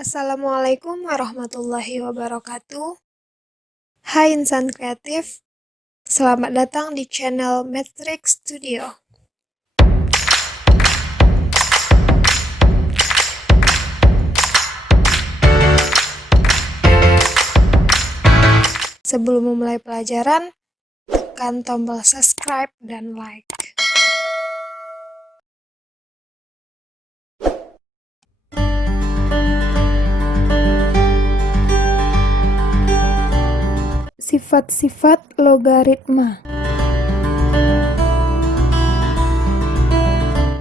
Assalamualaikum warahmatullahi wabarakatuh. Hai insan kreatif, selamat datang di channel Matrix Studio. Sebelum memulai pelajaran, tekan tombol subscribe dan like. Sifat-sifat logaritma.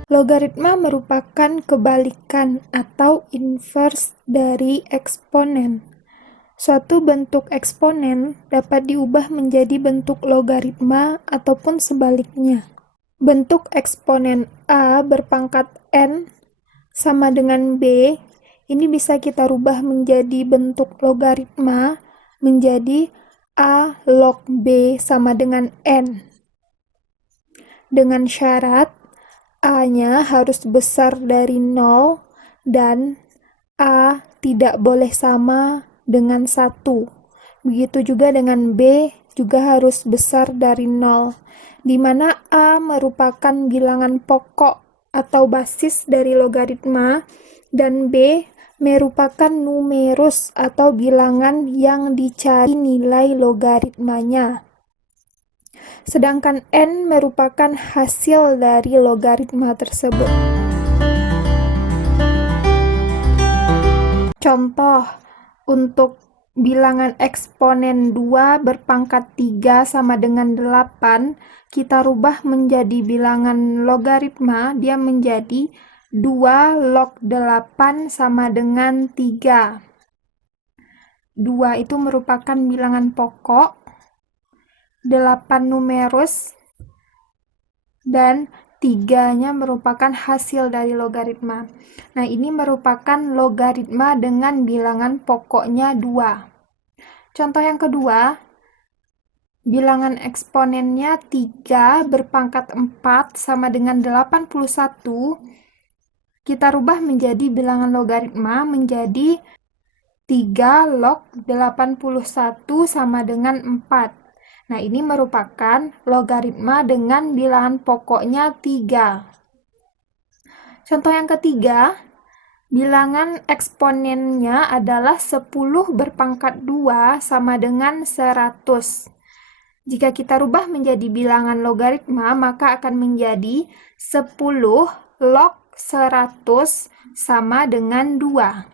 Logaritma merupakan kebalikan atau inverse dari eksponen. Suatu bentuk eksponen dapat diubah menjadi bentuk logaritma ataupun sebaliknya. Bentuk eksponen A berpangkat N sama dengan B, ini bisa kita rubah menjadi bentuk logaritma menjadi A log B sama dengan N. Dengan syarat A-nya harus besar dari 0 dan A tidak boleh sama dengan 1. Begitu juga dengan B juga harus besar dari 0, di mana A merupakan bilangan pokok atau basis dari logaritma dan B merupakan numerus atau bilangan yang dicari nilai logaritmanya. Sedangkan N merupakan hasil dari logaritma tersebut. Contoh, untuk bilangan eksponen 2 berpangkat 3 sama dengan 8, kita rubah menjadi bilangan logaritma, dia menjadi 2 log 8 sama dengan 3. 2 itu merupakan bilangan pokok, 8 numerus, dan 3-nya merupakan hasil dari logaritma. Nah, ini merupakan logaritma dengan bilangan pokoknya 2. Contoh yang kedua, bilangan eksponennya 3 berpangkat 4 sama dengan 81. Kita rubah menjadi bilangan logaritma menjadi 3 log 81 sama dengan 4. Nah, ini merupakan logaritma dengan bilangan pokoknya 3. Contoh yang ketiga, bilangan eksponennya adalah 10 berpangkat 2 sama dengan 100. Jika kita rubah menjadi bilangan logaritma, maka akan menjadi 10 log 100 sama dengan 2.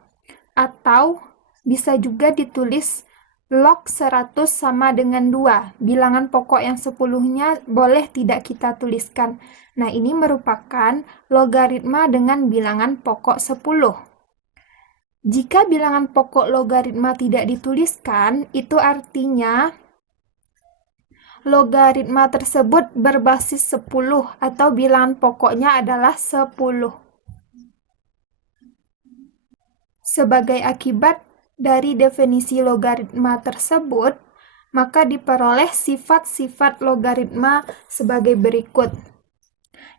Atau bisa juga ditulis log 100 sama dengan 2. Bilangan pokok yang 10-nya boleh tidak kita tuliskan. Nah, ini merupakan logaritma dengan bilangan pokok 10. Jika bilangan pokok logaritma tidak dituliskan, itu artinya logaritma tersebut berbasis 10 atau bilangan pokoknya adalah 10. Sebagai akibat dari definisi logaritma tersebut, maka diperoleh sifat-sifat logaritma sebagai berikut,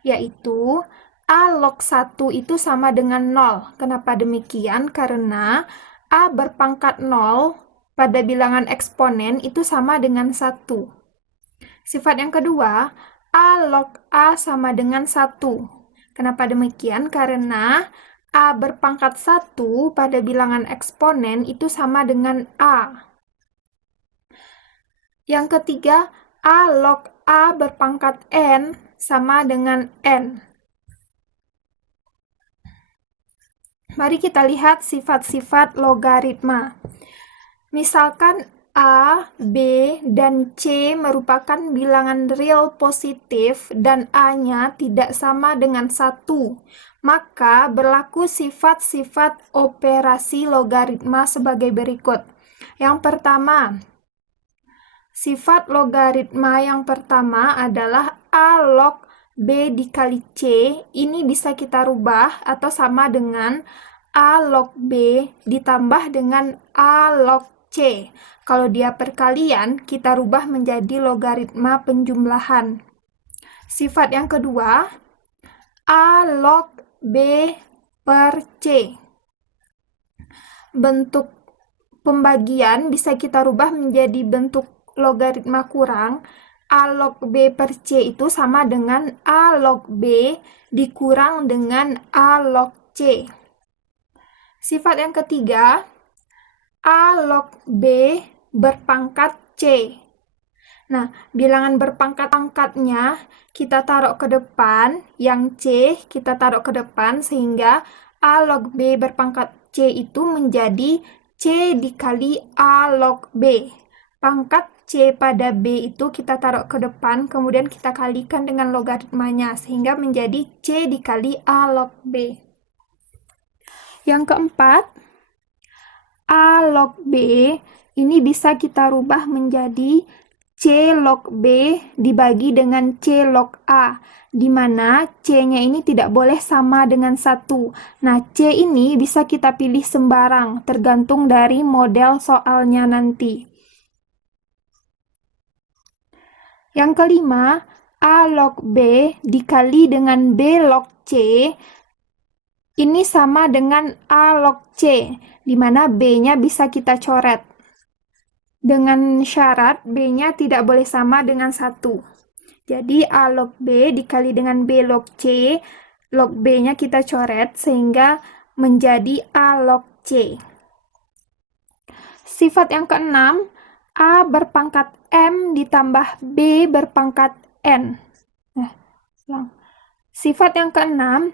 yaitu A log 1 itu sama dengan 0. Kenapa demikian? Karena A berpangkat 0 pada bilangan eksponen itu sama dengan 1. Sifat yang kedua, A log A sama dengan 1. Kenapa demikian? Karena A berpangkat 1 pada bilangan eksponen itu sama dengan A. Yang ketiga, A log A berpangkat N sama dengan N. Mari kita lihat sifat-sifat logaritma. Misalkan A, B, dan C merupakan bilangan real positif dan A-nya tidak sama dengan 1. Maka berlaku sifat-sifat operasi logaritma sebagai berikut. Yang pertama, sifat logaritma yang pertama adalah A log B dikali C. Ini bisa kita rubah atau sama dengan A log B ditambah dengan A log C. Kalau dia perkalian, kita rubah menjadi logaritma penjumlahan. Sifat yang kedua, A log B per C. bentuk pembagian bisa kita rubah menjadi bentuk logaritma kurang. A log B per C itu sama dengan A log B dikurang dengan A log C. Sifat yang ketiga, A log B berpangkat C. Nah, bilangan berpangkat-pangkatnya kita taruh ke depan, yang C kita taruh ke depan, sehingga A log B berpangkat C itu menjadi C dikali A log B. Pangkat C pada B itu kita taruh ke depan, kemudian kita kalikan dengan logaritmanya, sehingga menjadi C dikali A log B. Yang keempat, A log B ini bisa kita rubah menjadi C log B dibagi dengan C log A, di mana C-nya ini tidak boleh sama dengan 1. Nah, C ini bisa kita pilih sembarang, tergantung dari model soalnya nanti. Yang kelima, A log B dikali dengan B log C, ini sama dengan A log C, di mana B-nya bisa kita coret. Dengan syarat B-nya tidak boleh sama dengan 1. Jadi A log B dikali dengan B log C, log B-nya kita coret sehingga menjadi A log C. Sifat yang keenam, A berpangkat M ditambah B berpangkat N. Sifat yang keenam,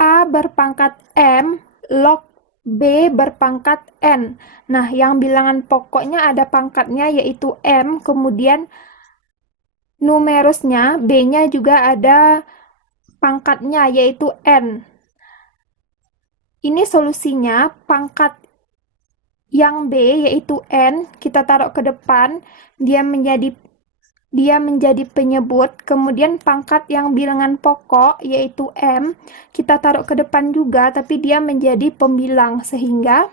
A berpangkat M log B berpangkat N. Nah, yang bilangan pokoknya ada pangkatnya yaitu M, kemudian numerusnya B-nya juga ada pangkatnya yaitu N. Ini solusinya, pangkat yang B yaitu N kita taruh ke depan, dia menjadi penyebut, kemudian pangkat yang bilangan pokok yaitu M kita taruh ke depan juga, tapi dia menjadi pembilang, sehingga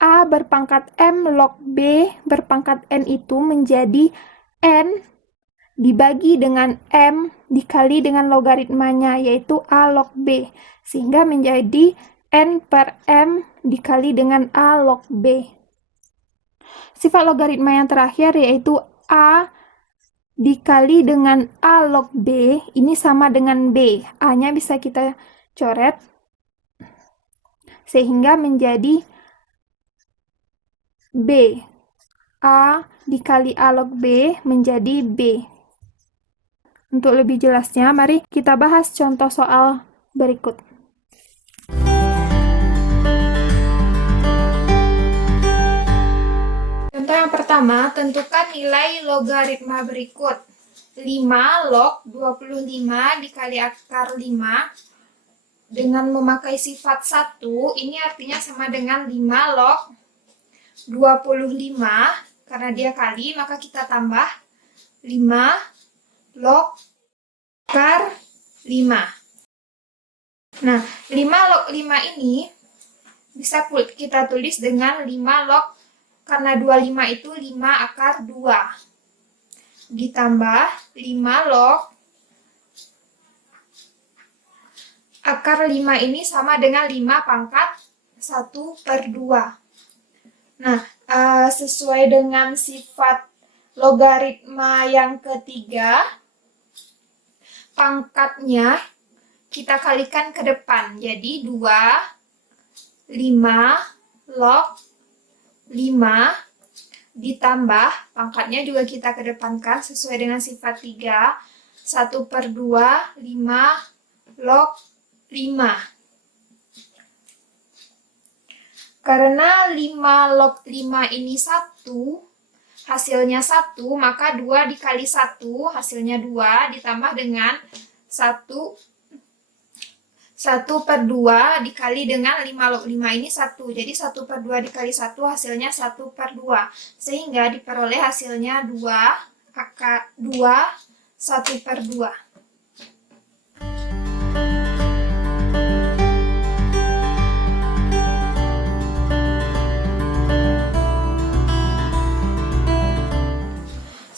A berpangkat M log B berpangkat N itu menjadi N dibagi dengan M dikali dengan logaritmanya yaitu A log B, sehingga menjadi N per M dikali dengan A log B. Sifat logaritma yang terakhir yaitu A dikali dengan A log B, ini sama dengan B. A-nya bisa kita coret, sehingga menjadi B. A dikali A log B menjadi B. Untuk lebih jelasnya, mari kita bahas contoh soal berikut. Contoh yang pertama, tentukan nilai logaritma berikut. 5 log 25 dikali akar 5 dengan memakai sifat 1, ini artinya sama dengan 5 log 25, karena dia kali, maka kita tambah 5 log akar 5. Nah, 5 log 5 ini bisa kita tulis dengan 5 log, karena 25 itu 5 akar 2. Ditambah 5 log akar 5 ini sama dengan 5 pangkat 1 per 2. Nah, sesuai dengan sifat logaritma yang ketiga, pangkatnya kita kalikan ke depan. Jadi 2, 5 log 5 ditambah, pangkatnya juga kita kedepankan sesuai dengan sifat 3, 1 per 2, 5 log 5. Karena 5 log 5 ini 1, hasilnya 1, maka 2 dikali 1, hasilnya 2, ditambah dengan 1 per 2 dikali dengan 5 log 5 ini 1. Jadi 1 per 2 dikali 1 hasilnya 1 per 2. Sehingga diperoleh hasilnya 2, 1 per 2.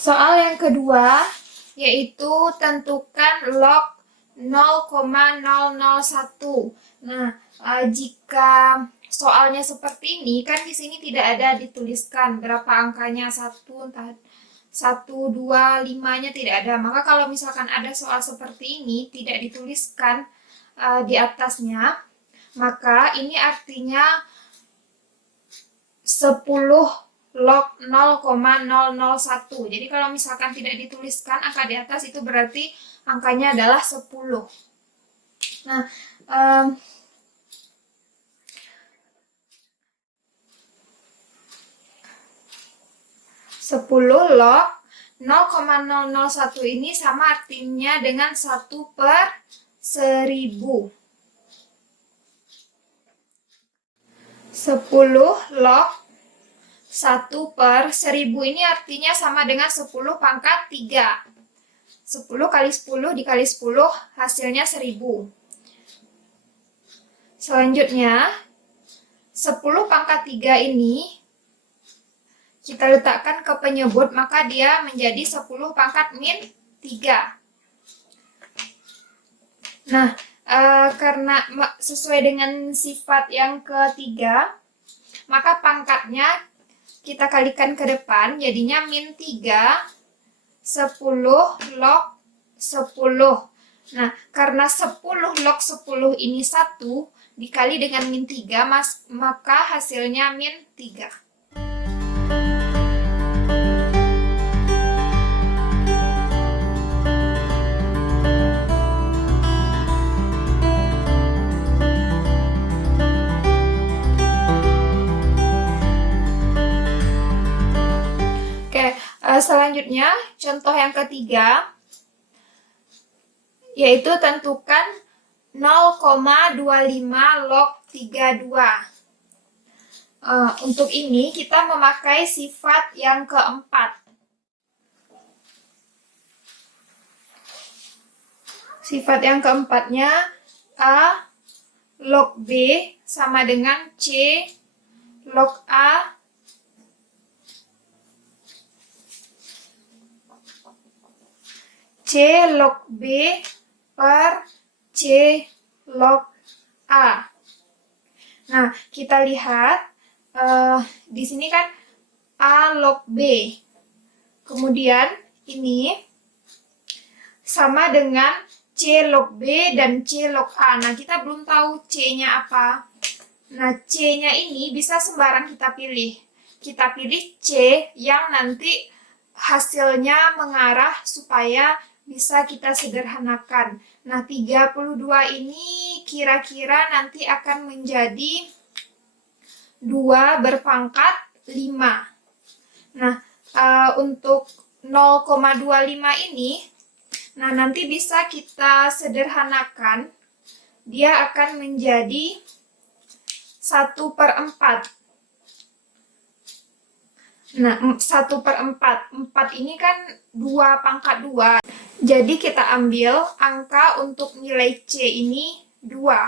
Soal yang kedua, yaitu tentukan log 0,001. Nah, jika soalnya seperti ini, kan di sini tidak ada dituliskan berapa angkanya, 1, 2, 5-nya tidak ada. Maka kalau misalkan ada soal seperti ini, tidak dituliskan di atasnya, maka ini artinya 10 log 0,001. Jadi kalau misalkan tidak dituliskan angka di atas, itu berarti angkanya adalah 10. Nah, 10 log 0,001 ini sama artinya dengan 1/1000. 10 log 1/1000 ini artinya sama dengan 10 pangkat 3. 10 kali 10 dikali 10 hasilnya 1000. Selanjutnya, 10 pangkat 3 ini kita letakkan ke penyebut, maka dia menjadi 10 pangkat min 3. Nah, karena sesuai dengan sifat yang ketiga, maka pangkatnya kita kalikan ke depan, jadinya min 3, 10 log 10. Nah, karena 10 log 10 ini 1, dikali dengan min 3, maka hasilnya min 3. Selanjutnya, contoh yang ketiga, yaitu tentukan 0,25 log 32. Untuk ini kita memakai sifat yang keempat. Sifat yang keempatnya A log B sama dengan C log A C log B per C log A. Nah, kita lihat di sini kan A log B. Kemudian ini sama dengan C log B dan C log A. Nah, kita belum tahu C-nya apa. Nah, C-nya ini bisa sembarang kita pilih. Kita pilih C yang nanti hasilnya mengarah supaya bisa kita sederhanakan. Nah, 32 ini kira-kira nanti akan menjadi 2 berpangkat 5. Nah, untuk 0,25 ini, nah nanti bisa kita sederhanakan. Dia akan menjadi 1/4. Nah, 1/4. 4 ini kan 2 pangkat 2. Jadi kita ambil angka untuk nilai C ini 2.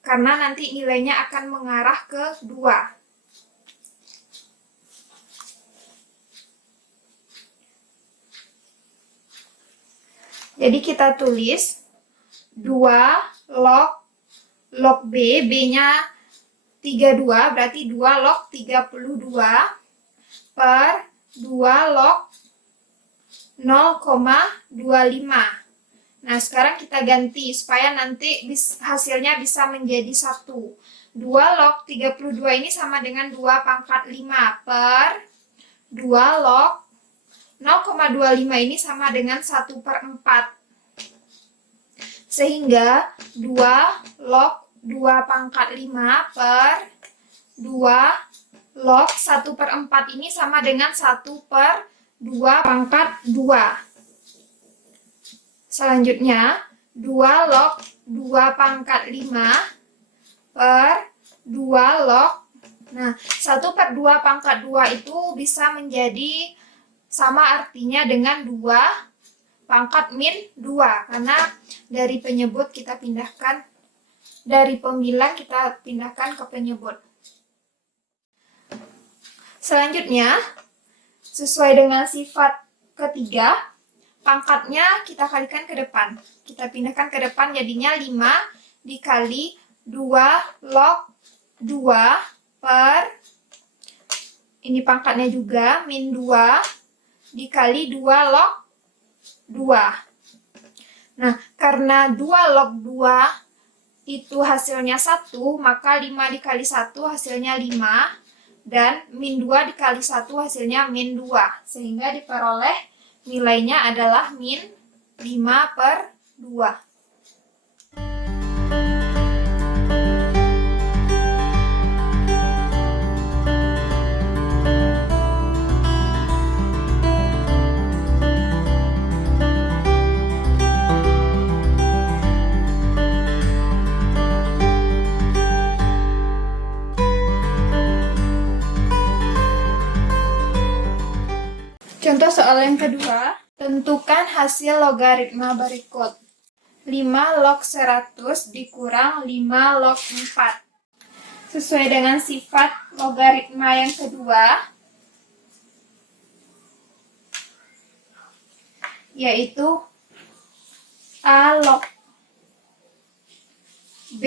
Karena nanti nilainya akan mengarah ke 2. Jadi kita tulis 2 log B, B-nya 32, berarti 2 log 32 per 2 log 0,25. Nah, sekarang kita ganti supaya nanti hasilnya bisa menjadi 1. 2 log 32 ini sama dengan 2 pangkat 5 per 2 log 0,25 ini sama dengan 1/4. Sehingga 2 log 2 pangkat 5 per 2 log 1/4 ini sama dengan 1/2 pangkat 2. Selanjutnya, 2 log 2 pangkat 5 per 2 log. Nah, 1/2 pangkat 2 itu bisa menjadi sama artinya dengan 2 pangkat min 2. Karena dari penyebut kita pindahkan, dari pembilang kita pindahkan ke penyebut. Selanjutnya, sesuai dengan sifat ketiga, pangkatnya kita kalikan ke depan. Kita pindahkan ke depan, jadinya 5 dikali 2 log 2 per, ini pangkatnya juga, min 2 dikali 2 log 2. Nah, karena 2 log 2 itu hasilnya 1, maka 5 dikali 1 hasilnya 5, dan min 2 dikali 1 hasilnya min 2. Sehingga diperoleh nilainya adalah min 5 per 2. Contoh soal yang kedua, tentukan hasil logaritma berikut. 5 log 100 dikurang 5 log 4. Sesuai dengan sifat logaritma yang kedua, yaitu A log B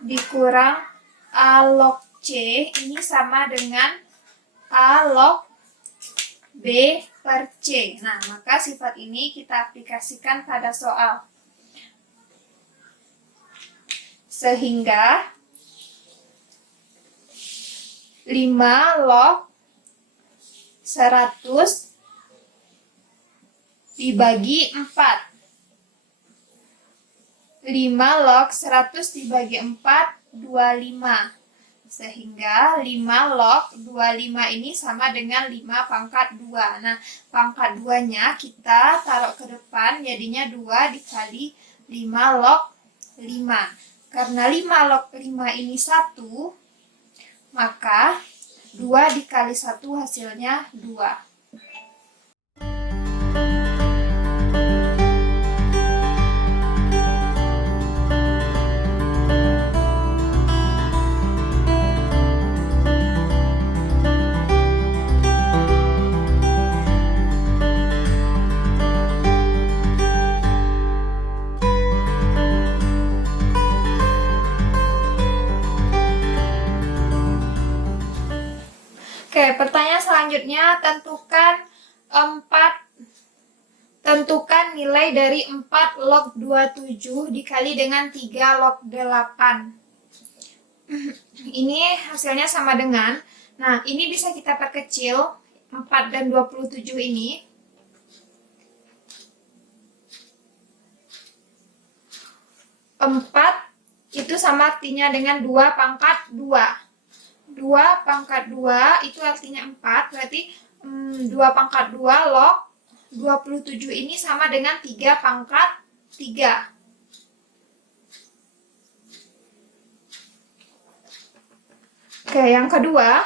dikurang A log C, ini sama dengan A log B per C. Nah, maka sifat ini kita aplikasikan pada soal. Sehingga 5 log 100 dibagi 4. 5 log 100 dibagi 4, 25. Sehingga 5 log 25 ini sama dengan 5 pangkat 2. Nah, pangkat 2-nya kita taruh ke depan, jadinya 2 dikali 5 log 5. Karena 5 log 5 ini 1, maka 2 dikali 1 hasilnya 2. Oke, pertanyaan selanjutnya, tentukan nilai dari 4 log 27 dikali dengan 3 log 8. Ini hasilnya sama dengan, nah ini bisa kita perkecil, 4 dan 27 ini. Empat itu sama artinya dengan 2 pangkat 2. 2 pangkat 2 itu artinya 4, berarti 2 pangkat 2 log 27 ini sama dengan 3 pangkat 3. Oke, yang kedua,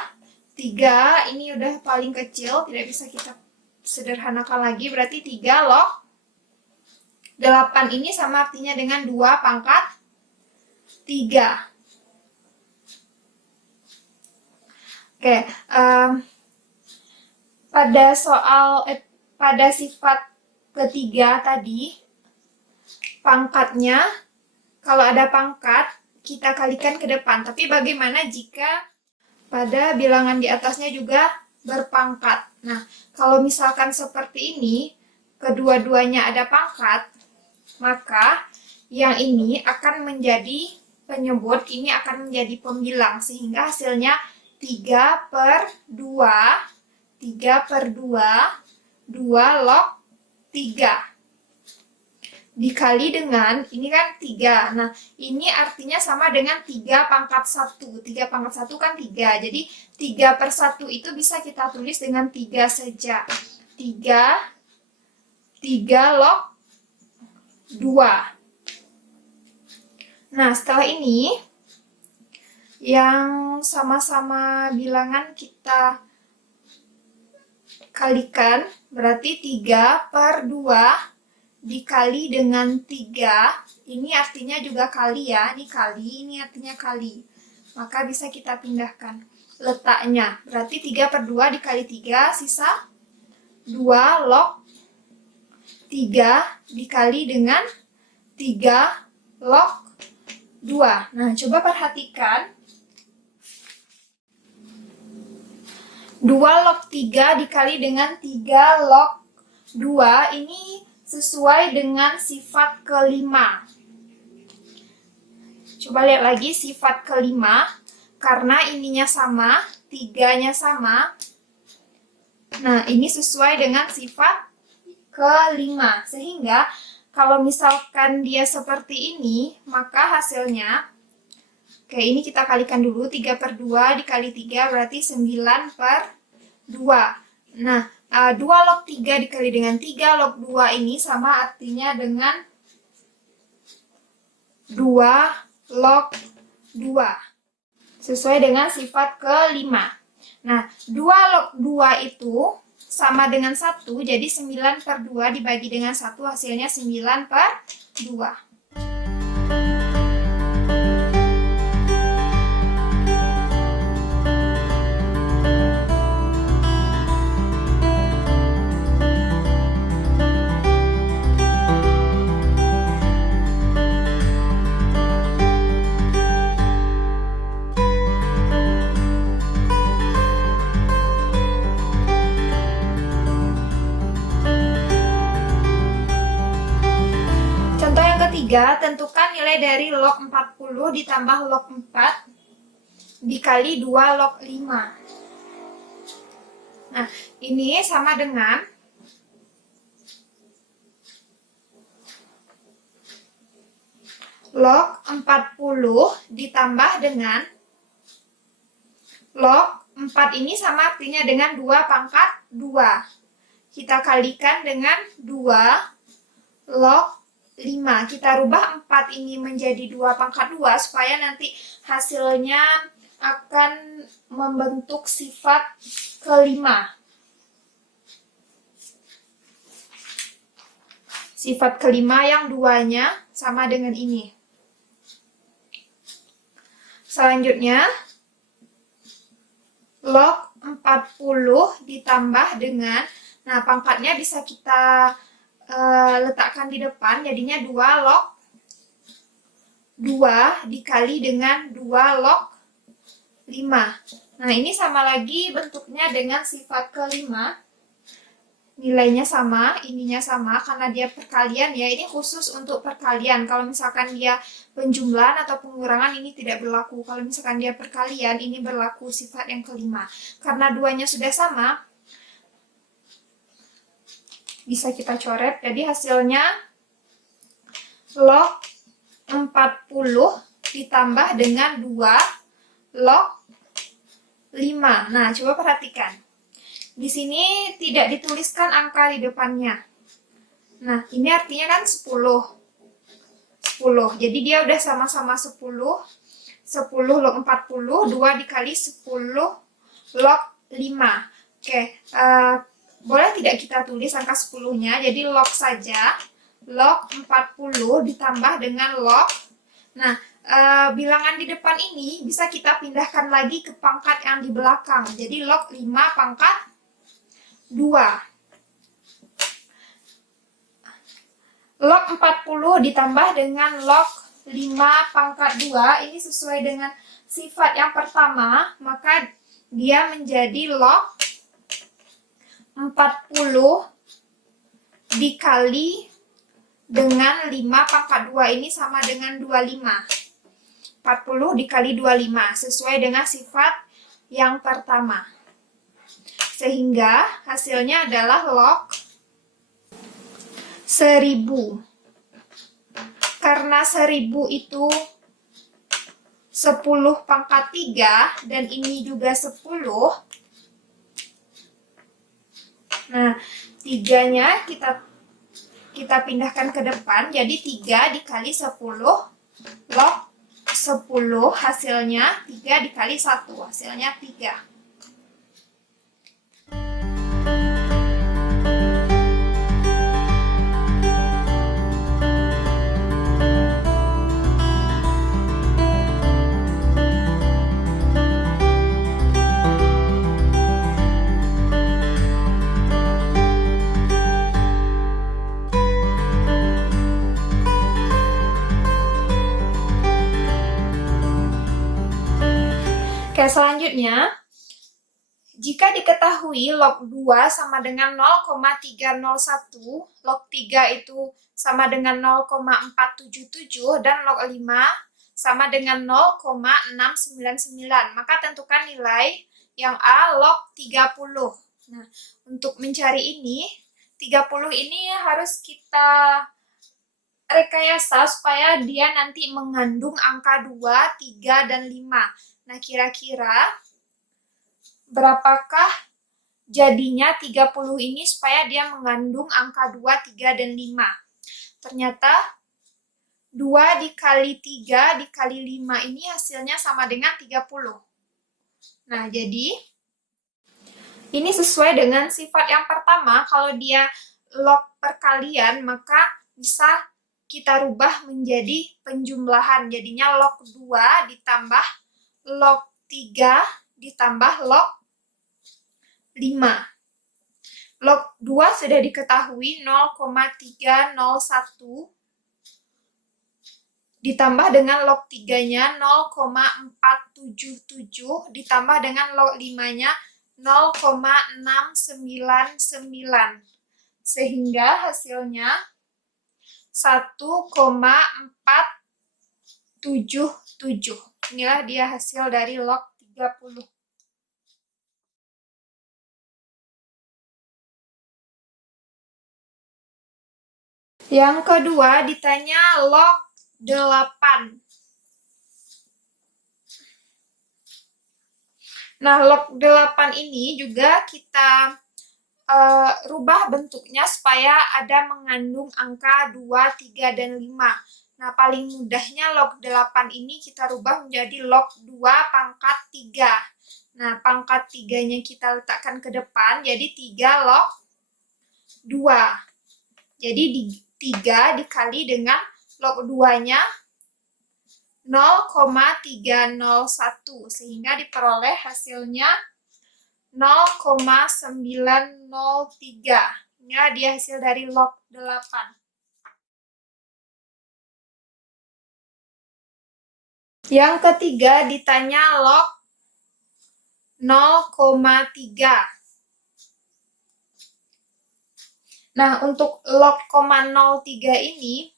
3 ini udah paling kecil, tidak bisa kita sederhanakan lagi, berarti 3 log 8 ini sama artinya dengan 2 pangkat 3. Oke, pada sifat ketiga tadi, pangkatnya, kalau ada pangkat, kita kalikan ke depan. Tapi bagaimana jika pada bilangan di atasnya juga berpangkat? Nah, kalau misalkan seperti ini, kedua-duanya ada pangkat, maka yang ini akan menjadi penyebut, ini akan menjadi pembilang, sehingga hasilnya 3 per 2, 3 per 2, 2 log 3. Dikali dengan, ini kan 3. Nah, ini artinya sama dengan 3 pangkat 1. 3 pangkat 1 kan 3. Jadi, 3 per 1 itu bisa kita tulis dengan 3 saja. 3 log 2. Nah, setelah ini, yang sama-sama bilangan kita kalikan, berarti 3 per 2 dikali dengan 3, ini artinya juga kali ya, ini kali, ini artinya kali. Maka bisa kita pindahkan letaknya, berarti 3 per 2 dikali 3, sisa 2 log 3 dikali dengan 3 log 2. Nah, coba perhatikan. 2 log 3 dikali dengan 3 log 2 ini sesuai dengan sifat kelima. Coba lihat lagi sifat kelima, karena ininya sama, 3-nya sama. Nah, ini sesuai dengan sifat kelima. Sehingga kalau misalkan dia seperti ini, maka hasilnya, oke, ini kita kalikan dulu, 3/2 dikali 3 berarti 9/2. Nah, 2 log 3 dikali dengan 3 log 2 ini sama artinya dengan 2 log 2. Sesuai dengan sifat kelima. Nah, 2 log 2 itu sama dengan 1, jadi 9/2 dibagi dengan 1 hasilnya 9/2. Ketiga, tentukan nilai dari log 40 ditambah log 4 dikali 2 log 5. Nah, ini sama dengan log 40 ditambah dengan log 4 ini sama artinya dengan 2/2. Kita kalikan dengan 2 log 5. Kita rubah 4 ini menjadi 2/2 supaya nanti hasilnya akan membentuk sifat kelima. Sifat kelima yang 2-nya sama dengan ini. Selanjutnya, log 40 ditambah dengan, nah pangkatnya bisa kita letakkan di depan, jadinya 2 log 2 dikali dengan 2 log 5. Nah, ini sama lagi bentuknya dengan sifat kelima. Nilainya sama, ininya sama, karena dia perkalian ya. Ini khusus untuk perkalian. Kalau misalkan dia penjumlahan atau pengurangan, ini tidak berlaku. Kalau misalkan dia perkalian, ini berlaku sifat yang kelima. Karena duanya sudah sama, bisa kita coret, jadi hasilnya log 40 ditambah dengan 2 log 5. Nah, coba perhatikan. Di sini tidak dituliskan angka di depannya. Nah, ini artinya kan 10. 10. Jadi dia udah sama-sama 10. 10 log 40, 2 dikali 10 log 5. Oke, boleh tidak kita tulis angka 10-nya, jadi log saja, log 40 ditambah dengan log. Nah, bilangan di depan ini bisa kita pindahkan lagi ke pangkat yang di belakang, jadi log 5/2. Log 40 ditambah dengan log 5/2, ini sesuai dengan sifat yang pertama, maka dia menjadi log 40 dikali dengan 5/2, ini sama dengan 25. 40 dikali 25, sesuai dengan sifat yang pertama. Sehingga hasilnya adalah log 1000. Karena 1000 itu 10/3 dan ini juga 10. Nah, 3-nya kita pindahkan ke depan, jadi 3 dikali 10 log 10, hasilnya 3 dikali 1, hasilnya 3. Oke, selanjutnya, jika diketahui log 2 sama dengan 0,301, log 3 itu sama dengan 0,477, dan log 5 sama dengan 0,699. Maka tentukan nilai yang A log 30. Nah, untuk mencari ini, 30 ini harus kita rekayasa supaya dia nanti mengandung angka 2, 3, dan 5. Nah, kira-kira berapakah jadinya 30 ini supaya dia mengandung angka 2, 3, dan 5? Ternyata 2 dikali 3 dikali 5 ini hasilnya sama dengan 30. Nah, jadi ini sesuai dengan sifat yang pertama. Kalau dia log perkalian, maka bisa kita rubah menjadi penjumlahan. Jadinya log 2 ditambah log 3 ditambah log 5. Log 2 sudah diketahui 0,301 ditambah dengan log 3-nya 0,477 ditambah dengan log 5-nya 0,699. Sehingga hasilnya 1,477. Inilah dia hasil dari log 30. Yang kedua ditanya log 8. Nah, log 8 ini juga kita rubah bentuknya supaya ada mengandung angka 2, 3, dan 5. Nah, paling mudahnya log 8 ini kita rubah menjadi log 2 pangkat 3. Nah, pangkat 3-nya kita letakkan ke depan, jadi 3 log 2. Jadi 3 dikali dengan log 2-nya 0,301, sehingga diperoleh hasilnya 0,903. Inilah dia hasil dari log 8. Yang ketiga ditanya log 0,3. Nah, untuk log 0,03 ini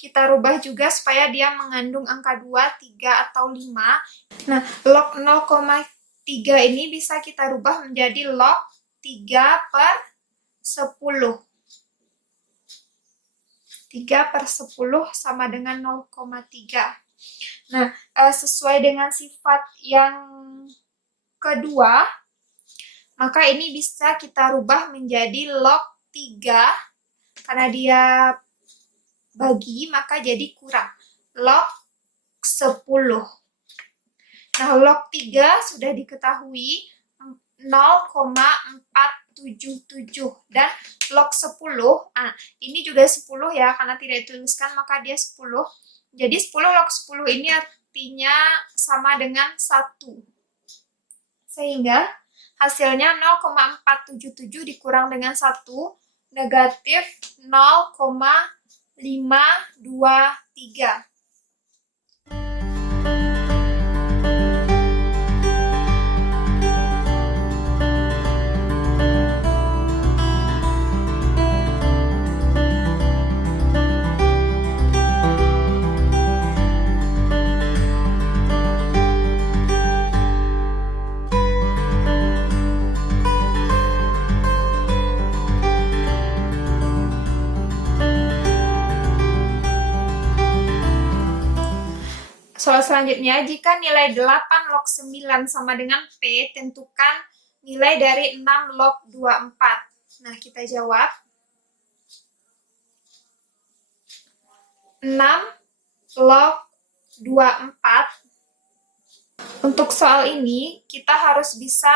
kita rubah juga supaya dia mengandung angka 2, 3, atau 5. Nah, log 0,3 ini bisa kita rubah menjadi log 3/10. 3/10 sama dengan 0,3. Nah, sesuai dengan sifat yang kedua, maka ini bisa kita rubah menjadi log 3. Karena dia bagi, maka jadi kurang. Log 10. Nah, log 3 sudah diketahui 0,477. Dan log 10, ini juga 10 ya, karena tidak dituliskan maka dia 10. Jadi 10 log 10 ini artinya sama dengan 1. Sehingga hasilnya 0,477 dikurang dengan 1, negatif 0,523. Soal selanjutnya, jika nilai 8 log 9 sama dengan P, tentukan nilai dari 6 log 24. Nah, kita jawab. 6 log 24. Untuk soal ini, kita harus bisa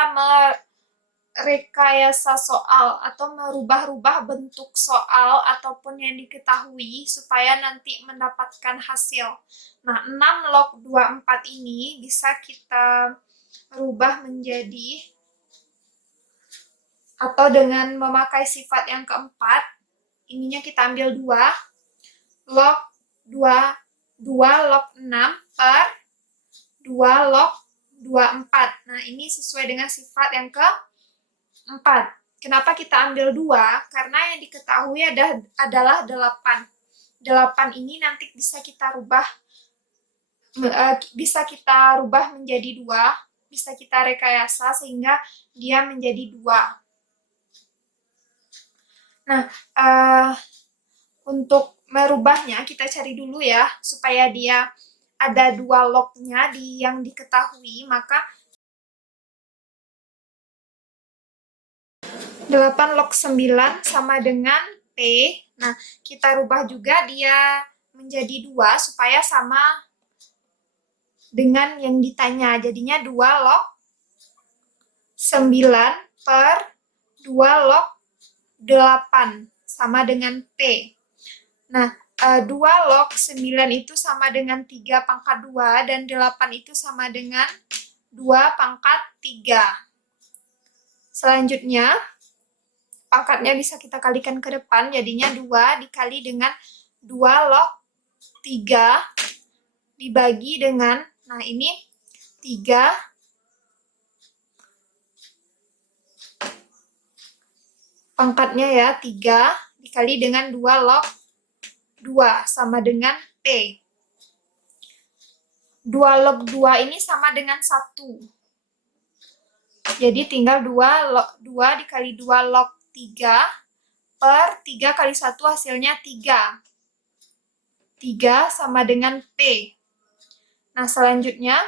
merekayasa soal atau merubah-rubah bentuk soal ataupun yang diketahui supaya nanti mendapatkan hasil. Nah, 6 log 24 ini bisa kita rubah menjadi, atau dengan memakai sifat yang keempat, ininya kita ambil 2, log 2 log 6 per 2 log 24. Nah, ini sesuai dengan sifat yang keempat. Kenapa kita ambil 2? Karena yang diketahui adalah 8. 8 ini nanti bisa kita rubah menjadi 2, bisa kita rekayasa sehingga dia menjadi 2. Nah, untuk merubahnya kita cari dulu ya, supaya dia ada 2 lognya yang diketahui, maka 8 log 9 sama dengan P. Nah, kita rubah juga dia menjadi 2 supaya sama dengan yang ditanya. Jadinya 2 log 9 per 2 log 8 sama dengan P. Nah, 2 log 9 itu sama dengan 3 pangkat 2 dan 8 itu sama dengan 2 pangkat 3. Selanjutnya, pangkatnya bisa kita kalikan ke depan, jadinya 2 dikali dengan 2 log 3 dibagi dengan, nah ini 3 pangkatnya ya, 3 dikali dengan 2 log 2 sama dengan P. 2 log 2 ini sama dengan 1. Jadi tinggal 2 dikali 2 log 3 per 3 kali 1 hasilnya 3. 3 sama dengan P. Nah, selanjutnya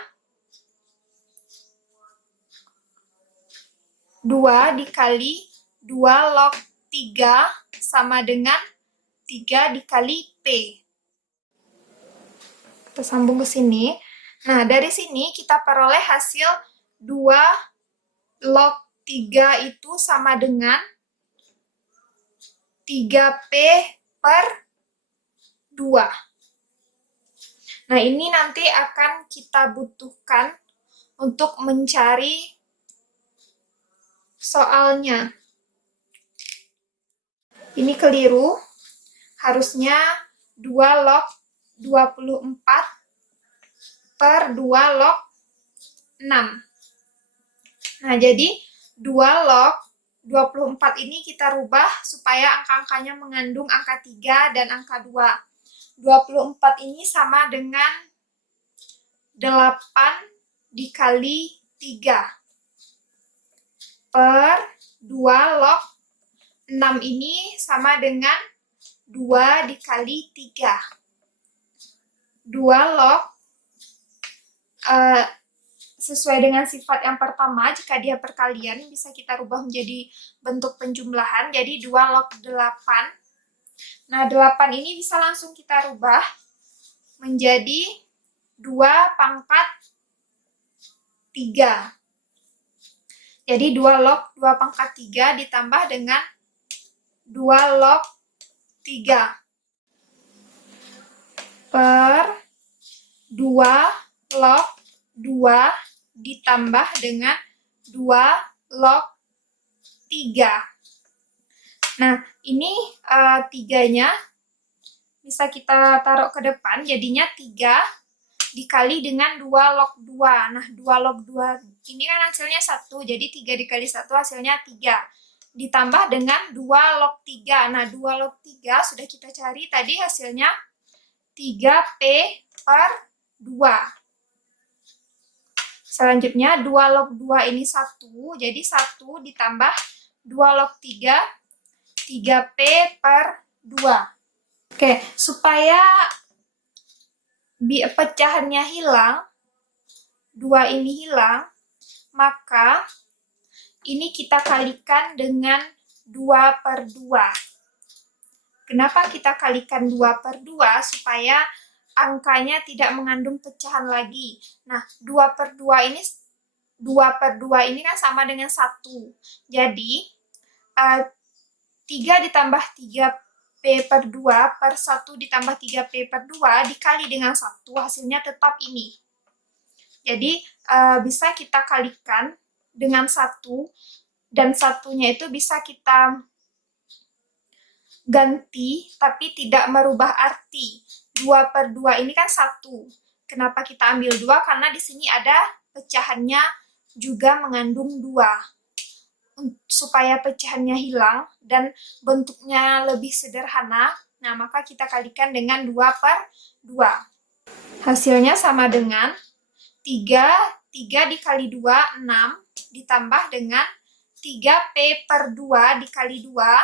2 dikali 2 log 3 sama dengan 3 dikali P. Kita sambung ke sini. Nah, dari sini kita peroleh hasil 2 log 3 itu sama dengan 3P per 2. Nah, ini nanti akan kita butuhkan untuk mencari soalnya. Ini keliru, harusnya 2 log 24 per 2 log 6. Nah, jadi 2 log 24 ini kita rubah supaya angka-angkanya mengandung angka 3 dan angka 2. 24 ini sama dengan 8 dikali 3 per 2 log 6 ini sama dengan 2 dikali 3. 2 log sesuai dengan sifat yang pertama, jika dia perkalian bisa kita rubah menjadi bentuk penjumlahan, jadi 2 log 8. Nah, 8 ini bisa langsung kita rubah menjadi 2 pangkat 3. Jadi 2 log 2 pangkat 3 ditambah dengan 2 log 3 per 2 log 2 ditambah dengan 2 log 3. Nah, ini 3-nya bisa kita taruh ke depan, jadinya 3 dikali dengan 2 log 2. Nah, 2 log 2 ini kan hasilnya 1, jadi 3 dikali 1 hasilnya 3. Ditambah dengan 2 log 3. Nah, 2 log 3 sudah kita cari tadi hasilnya 3P per 2. Selanjutnya 2 log 2 ini 1, jadi 1 ditambah 2 log 3, 3P per 2. Oke, supaya pecahannya hilang, 2 ini hilang, maka ini kita kalikan dengan 2 per 2. Kenapa kita kalikan 2 per 2? Supaya angkanya tidak mengandung pecahan lagi. Nah, 2 per 2 ini kan sama dengan 1. Jadi, 3 ditambah 3P per 2 per 1 ditambah 3P per 2 dikali dengan 1, hasilnya tetap ini. Jadi, bisa kita kalikan dengan 1, dan satunya itu bisa kita ganti, tapi tidak merubah arti. 2 per 2 ini kan 1. Kenapa kita ambil 2? Karena di sini ada pecahannya juga mengandung 2. Supaya pecahannya hilang dan bentuknya lebih sederhana, nah maka kita kalikan dengan 2/2. Hasilnya sama dengan 3 dikali 2, 6, ditambah dengan 3p/2 dikali 2,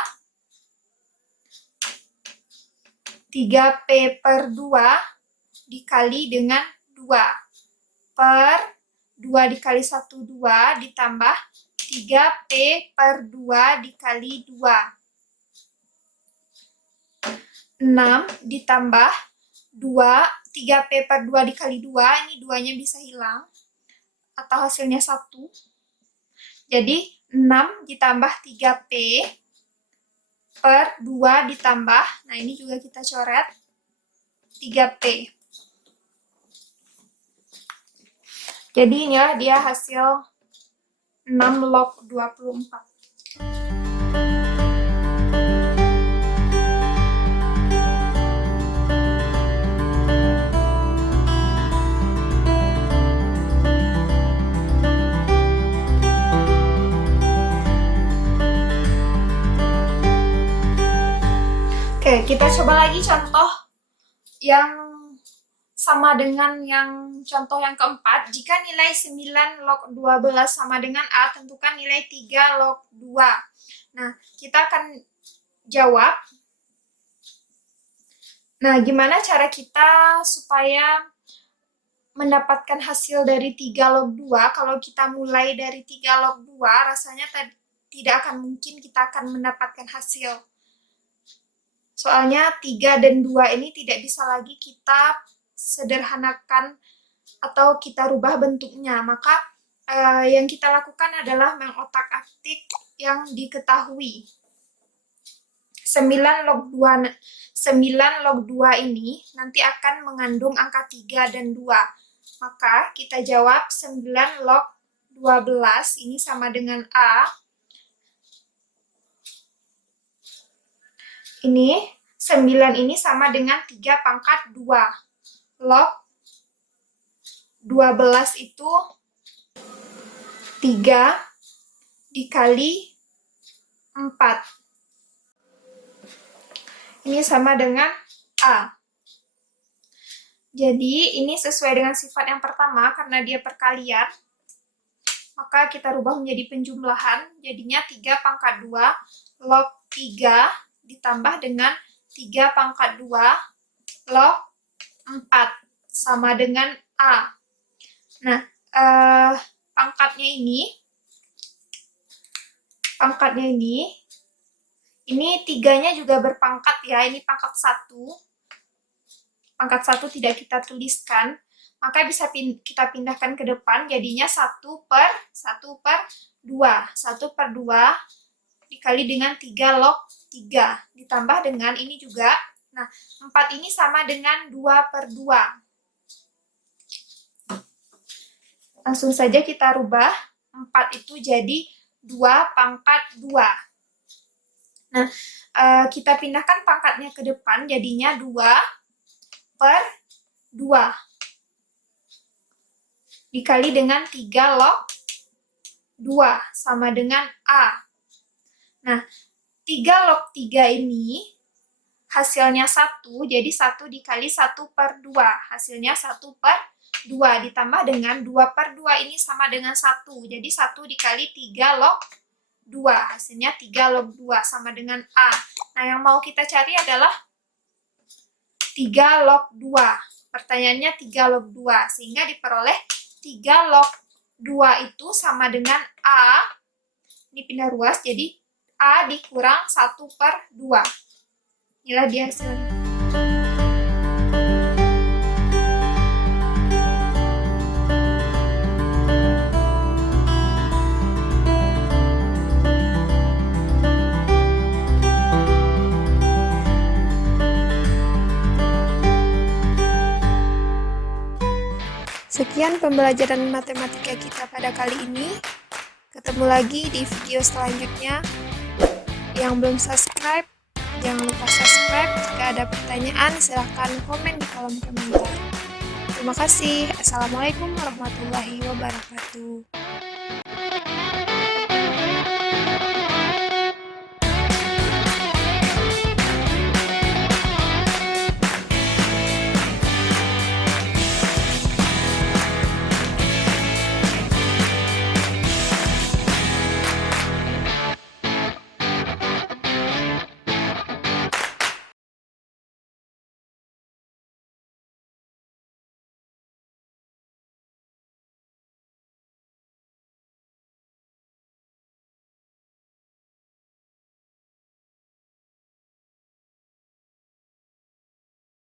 3p/2 dikali dengan 2, per 2 dikali 1, 2, ditambah 3p/2 dikali 2. 6 ditambah 2, 3p/2 dikali 2, ini 2-nya bisa hilang, atau hasilnya 1. Jadi 6 ditambah 3p/2 ditambah, nah ini juga kita coret, 3p. Jadi inilah dia hasil 6 log 24. Oke, kita coba lagi contoh yang sama dengan yang contoh yang keempat. Jika nilai 9 log 12 sama dengan A, tentukan nilai 3 log 2. Nah, kita akan jawab. Nah, gimana cara kita supaya mendapatkan hasil dari 3 log 2? Kalau kita mulai dari 3 log 2, rasanya tidak akan mungkin kita akan mendapatkan hasil. Soalnya 3 dan 2 ini tidak bisa lagi kita sederhanakan atau kita rubah bentuknya. Maka yang kita lakukan adalah mengotak-atik yang diketahui. 9 log 2 ini nanti akan mengandung angka 3 dan 2. Maka kita jawab 9 log 12 ini sama dengan A. Ini 9 ini sama dengan 3/2. Log 12 itu 3 dikali 4. Ini sama dengan A. Jadi ini sesuai dengan sifat yang pertama karena dia perkalian. Maka kita rubah menjadi penjumlahan. Jadinya 3/2 log 3 ditambah dengan 3/2 log 4 sama dengan A. Nah, pangkatnya ini 3-nya juga berpangkat ya, ini pangkat 1. Pangkat 1 tidak kita tuliskan, maka bisa kita pindahkan ke depan, jadinya 1/2. 1/2 dikali dengan 3 log 3, ditambah dengan ini juga. Nah, 4 ini sama dengan 2/2. Langsung saja kita rubah, 4 itu jadi 2/2. Nah, kita pindahkan pangkatnya ke depan, jadinya 2/2. Dikali dengan 3 log 2, sama dengan A. Nah, 3 log 3 ini hasilnya 1, jadi 1 dikali 1/2, hasilnya 1/2, ditambah dengan 2/2 ini sama dengan 1, jadi 1 dikali 3 log 2, hasilnya 3 log 2 sama dengan A. Nah, yang mau kita cari adalah 3 log 2. Pertanyaannya 3 log 2, sehingga diperoleh 3 log 2 itu sama dengan A. Ini pindah ruas, jadi A dikurang 1/2. Inilah dia hasilnya. Sekian pembelajaran matematika kita pada kali ini. Ketemu lagi di video selanjutnya. Yang belum subscribe, jangan lupa subscribe. Jika ada pertanyaan, silahkan komen di kolom komentar. Terima kasih. Assalamualaikum warahmatullahi wabarakatuh.